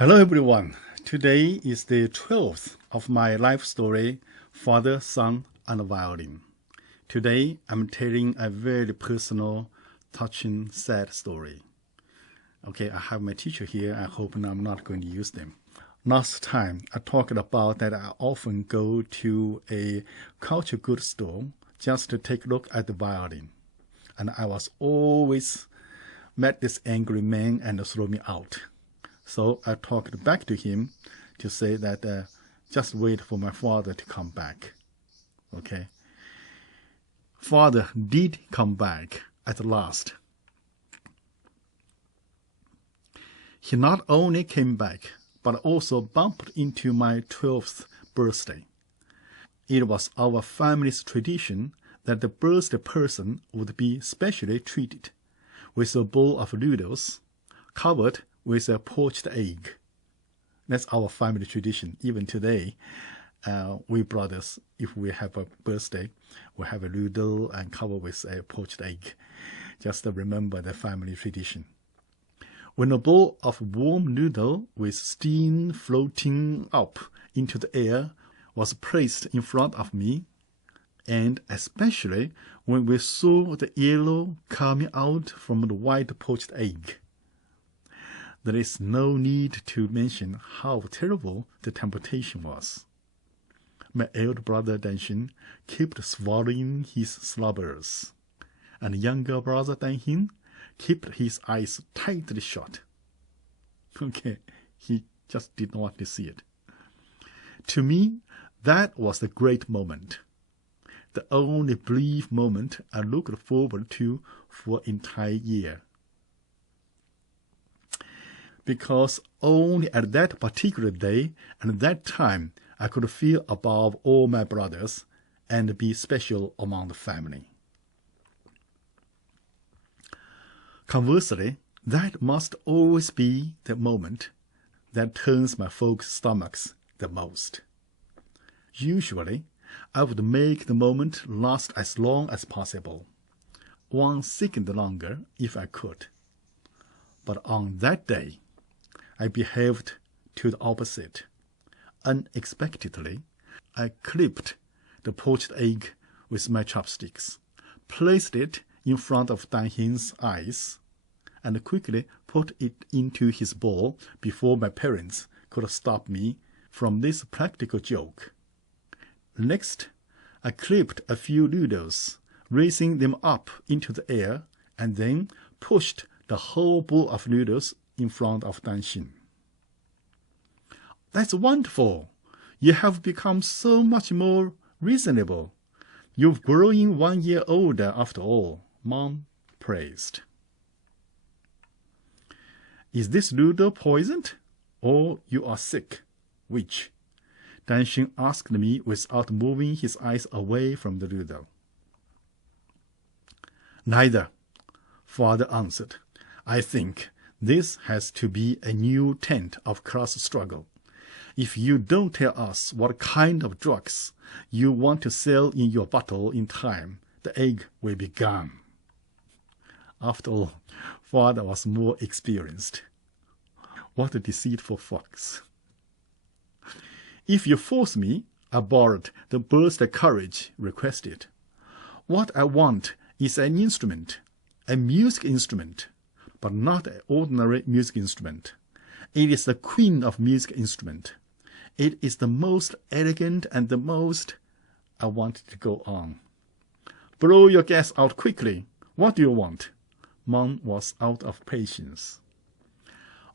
Hello everyone. Today is the 12th of my life story, Father, Son, and Violin. Today I'm telling a very personal, touching, sad story. Okay, I have my teacher here. I hope I'm not going to use them. Last time I talked about that I often go to a culture goods store just to take a look at the violin. And I was always met this angry man and throw me out. So I talked back to him to say that just wait for my father to come back. Okay. Father did come back at last. He not only came back, but also bumped into my 12th birthday. It was our family's tradition that the birthday person would be specially treated with a bowl of noodles covered with a poached egg. That's our family tradition. Even today, we brothers, if we have a birthday, we have a noodle and cover with a poached egg. Just to remember the family tradition. When a bowl of warm noodle with steam floating up into the air was placed in front of me, and especially when we saw the yellow coming out from the white poached egg, there is no need to mention how terrible the temptation was. My elder brother Danshin kept swallowing his slubbers, and younger brother Danhin kept his eyes tightly shut. Okay, he just did not want to see it. To me, that was the great moment. The only brief moment I looked forward to for an entire year. Because only at that particular day and that time I could feel above all my brothers and be special among the family. Conversely, that must always be the moment that turns my folks' stomachs the most. Usually, I would make the moment last as long as possible, 1 second longer if I could. But on that day, I behaved to the opposite. Unexpectedly, I clipped the poached egg with my chopsticks, placed it in front of Dan Hin's eyes, and quickly put it into his bowl before my parents could stop me from this practical joke. Next, I clipped a few noodles, raising them up into the air, and then pushed the whole bowl of noodles in front of Danshin. That's wonderful. You have become so much more reasonable. You've grown 1 year older after all, Mom praised. Is this noodle poisoned, or you are sick? Which? Danshin asked me without moving his eyes away from the noodle. Neither, Father answered. I think this has to be a new tent of class struggle. If you don't tell us what kind of drugs you want to sell in your bottle in time, the egg will be gone. After all, Father was more experienced. What a deceitful fox. If you force me, I borrowed the burst of courage requested. What I want is an instrument, a music instrument, but not an ordinary music instrument. It is the queen of music instrument. It is the most elegant and the most... I wanted to go on. Blow your gas out quickly. What do you want? Mom was out of patience.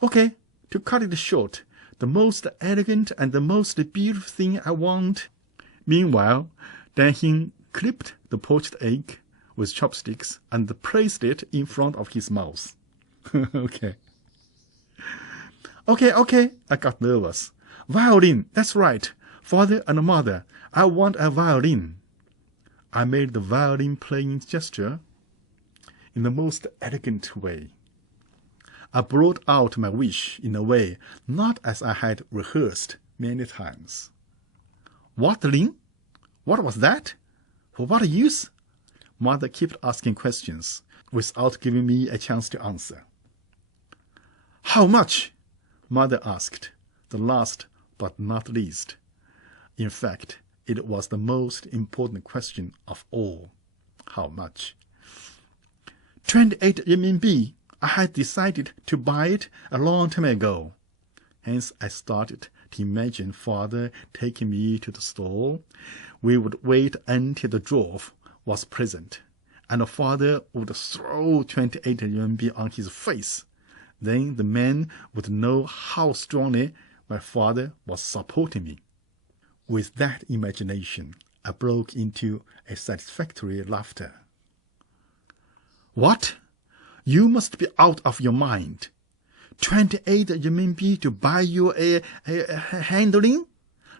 Okay, to cut it short, the most elegant and the most beautiful thing I want. Meanwhile, Dan clipped the poached egg with chopsticks and placed it in front of his mouth. Okay, I got nervous. Violin, that's right. Father and mother, I want a violin. I made the violin playing gesture in the most elegant way. I brought out my wish in a way not as I had rehearsed many times. What, Lin? What was that? For what use? Mother kept asking questions without giving me a chance to answer. How much? Mother asked, the last but not least. In fact, it was the most important question of all. How much? 28 renminbi. I had decided to buy it a long time ago. Hence, I started to imagine Father taking me to the store. We would wait until the dwarf was present, and Father would throw 28 renminbi on his face. Then the man would know how strongly my father was supporting me. With that imagination, I broke into a satisfactory laughter. What? You must be out of your mind. 28 renminbi to buy you a handling?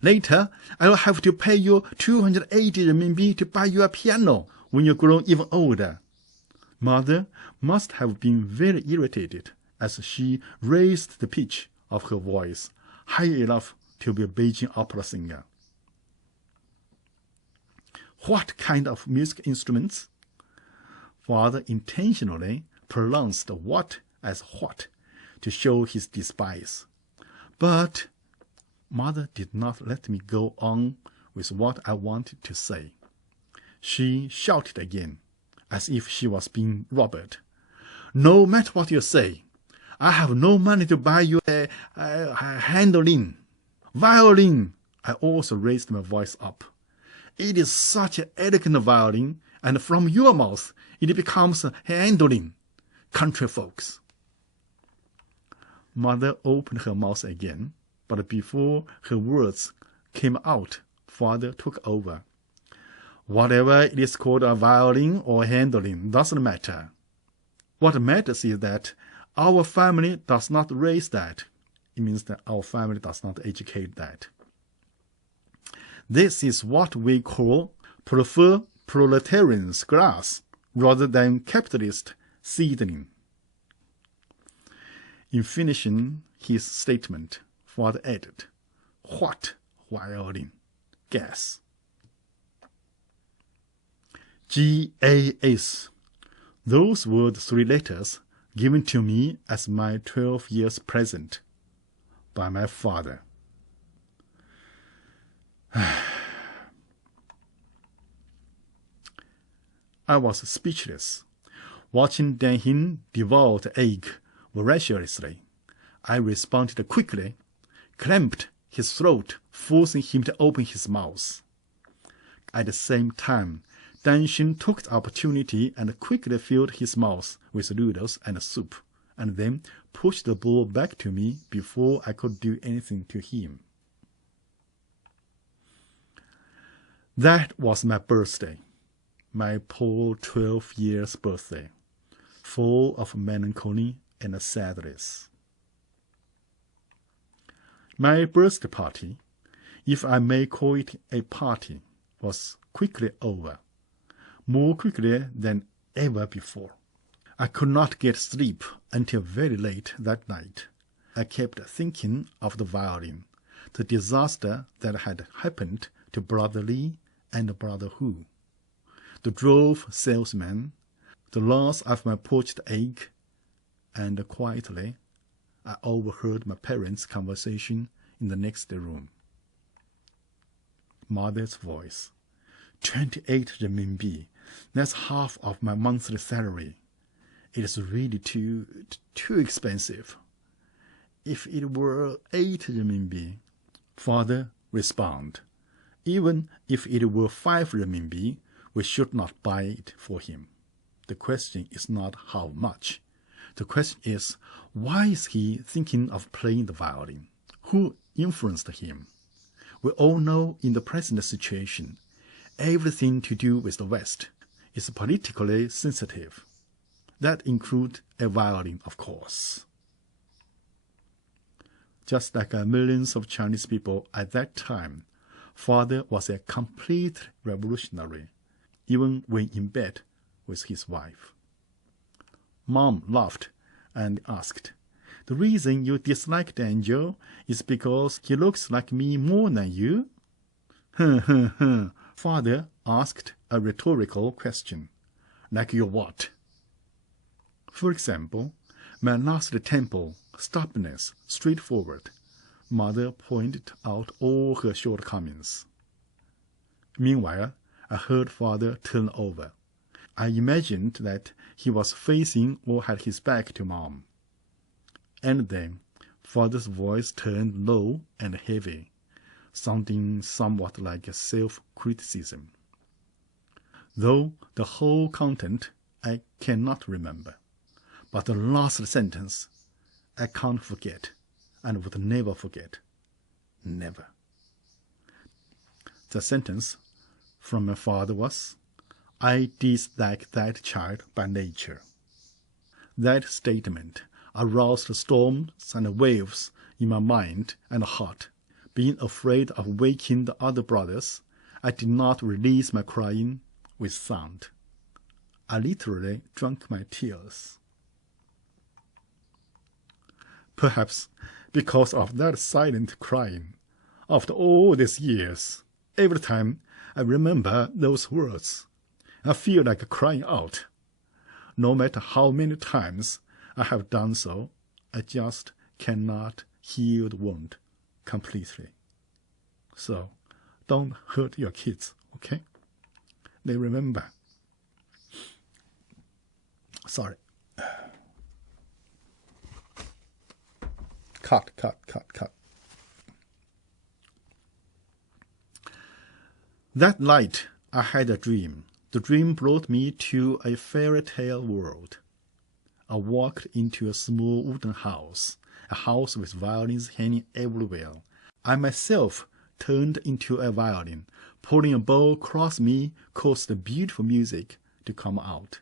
Later, I will have to pay you 280 renminbi to buy you a piano when you grow even older. Mother must have been very irritated as she raised the pitch of her voice high enough to be a Beijing opera singer. What kind of music instruments? Father intentionally pronounced what as what to show his despise. But Mother did not let me go on with what I wanted to say. She shouted again, as if she was being robbed. No matter what you say, I have no money to buy you a handling. Violin! I also raised my voice up. It is such an elegant violin, and from your mouth it becomes a handling. Country folks. Mother opened her mouth again, but before her words came out, Father took over. Whatever it is called, a violin or handling, doesn't matter. What matters is that our family does not raise that. It means that our family does not educate that. This is what we call prefer proletarian's grass rather than capitalist seedling. In finishing his statement, Father added, What violin? Guess. GAS. Those were the 3 letters given to me as my 12 years present by my father. I was speechless, watching Dan devour the egg voraciously. I responded quickly, clamped his throat, forcing him to open his mouth. At the same time, Dan took the opportunity and quickly filled his mouth with noodles and soup, and then pushed the bowl back to me before I could do anything to him. That was my birthday, my poor 12 years birthday, full of melancholy and sadness. My birthday party, if I may call it a party, was quickly over, more quickly than ever before. I could not get sleep until very late that night. I kept thinking of the violin, the disaster that had happened to Brother Lee and Brother Hu, the dwarf salesman, the loss of my poached egg, and quietly I overheard my parents' conversation in the next room. Mother's voice. 28 renminbi. That's half of my monthly salary. It is really too expensive. If it were 8 renminbi, Father responded. Even if it were 5 renminbi, we should not buy it for him. The question is not how much. The question is, why is he thinking of playing the violin? Who influenced him? We all know in the present situation, everything to do with the West is politically sensitive. That includes a violin, of course. Just like millions of Chinese people at that time, Father was a complete revolutionary, even when in bed with his wife. Mom laughed and asked, The reason you dislike Daniel is because he looks like me more than you? Father asked a rhetorical question. Like you what? For example, my last temple stubbornness, straightforward. Mother pointed out all her shortcomings. Meanwhile, I heard father turn over. I imagined that he was facing or had his back to Mom. And then father's voice turned low and heavy, sounding somewhat like a self-criticism. Though the whole content I cannot remember, but the last sentence I can't forget and would never forget. Never. The sentence from my father was, "I dislike that child by nature." That statement aroused storms and waves in my mind and heart. Being afraid of waking the other brothers, I did not release my crying with sound. I literally drank my tears. Perhaps because of that silent crying, after all these years, every time I remember those words, I feel like crying out. No matter how many times I have done so, I just cannot heal the wound completely. So, don't hurt your kids, okay? They remember. Sorry. Cut. That night, I had a dream. The dream brought me to a fairy tale world. I walked into a small wooden house, a house with violins hanging everywhere. I myself turned into a violin. Pulling a bow across me caused the beautiful music to come out.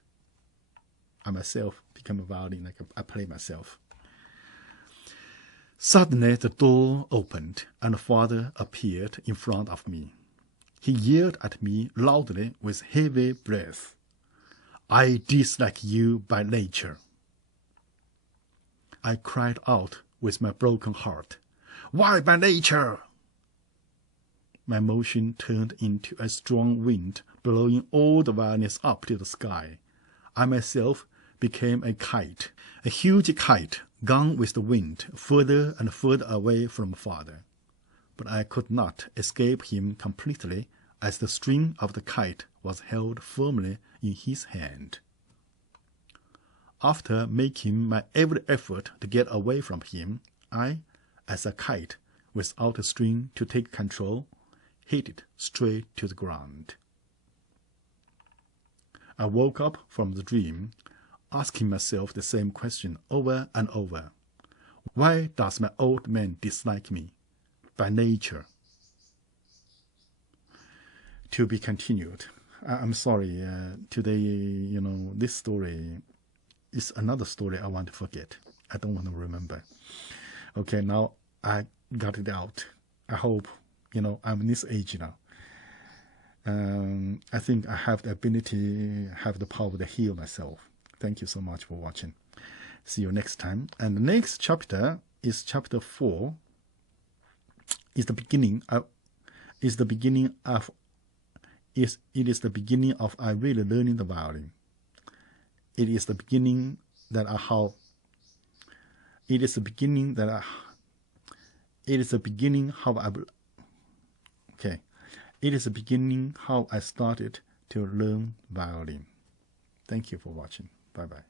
I myself became a violin, like I play myself. Suddenly the door opened and father appeared in front of me. He yelled at me loudly with heavy breath. "I dislike you by nature." I cried out with my broken heart. "Why by nature?" My motion turned into a strong wind, blowing all the violins up to the sky. I myself became a kite, a huge kite, gone with the wind, further and further away from father. But I could not escape him completely, as the string of the kite was held firmly in his hand. After making my every effort to get away from him, I, as a kite, without a string to take control, hit it straight to the ground. I woke up from the dream, asking myself the same question over and over. Why does my old man dislike me? By nature. To be continued. I'm sorry, today, this story is another story I want to forget. I don't want to remember. Okay, now I got it out. I hope, I'm this age now. I think I have the ability, have the power to heal myself. Thank you so much for watching. See you next time. And the next chapter is chapter 4. It is the beginning of I really learning the violin. It is the beginning how I started to learn violin. Thank you for watching. Bye bye.